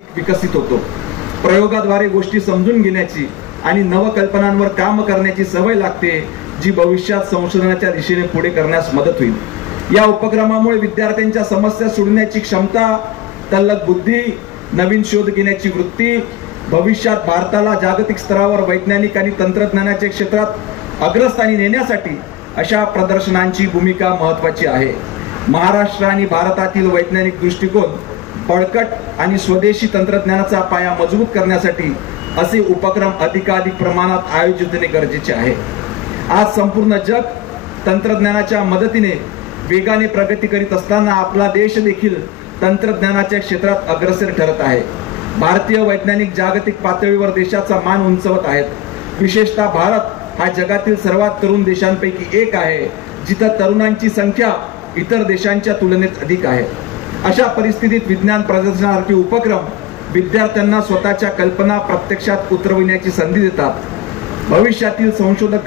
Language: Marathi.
विकसित होतो। प्रयोगाद्वारे गोष्टी समजून घेण्याची आणि नवकल्पनांवर काम करण्याची सवय लागते, जी भविष्यात संशोधनाच्या दिशेने पुढे करण्यास मदत होईल। या उपक्रमामुळे विद्यार्थ्यांच्या समस्या सोडवण्याची क्षमता, तल्लख बुद्धी, नवीन शोध घेण्याची वृत्ती, भविष्यात भारताला जागतिक स्तरावर वैज्ञानिक आणि तंत्रज्ञानाच्या क्षेत्रात अग्रस्थानी नेण्यासाठी अशा प्रदर्शनांची भूमिका महत्त्वाची आहे। महाराष्ट्र आणि भारतातील वैज्ञानिक दृष्टिकोन बळकट आणि स्वदेशी तंत्रज्ञानाचा पाया मजबूत करण्यासाठी असे उपक्रम अधिकाधिक प्रमाणात आयोजित होणे गरजेचे आहे। आज संपूर्ण जग तंत्रज्ञानाच्या मदतीने वेगाने प्रगती करीत असताना आपला देश देखील तंत्रज्ञानाच्या क्षेत्रात अग्रेसर ठरत आहे। भारतीय वैज्ञानिक जागतिक पातळीवर देशाचा मान उंचावत आहेत। विशेषतः भारत हा जगातील सर्वात तरुण देशांपैकी एक आहे, जिथे तरुणांची संख्या इतर देशांच्या तुलनेत अधिक आहे। अशा परिस्थितीत विज्ञान प्रदर्शनासारखे उपक्रम विद्यार्थ्यांना स्वतःच्या कल्पना प्रत्यक्षात उतरविण्याची संधी देतात। भविष्यातील संशोधक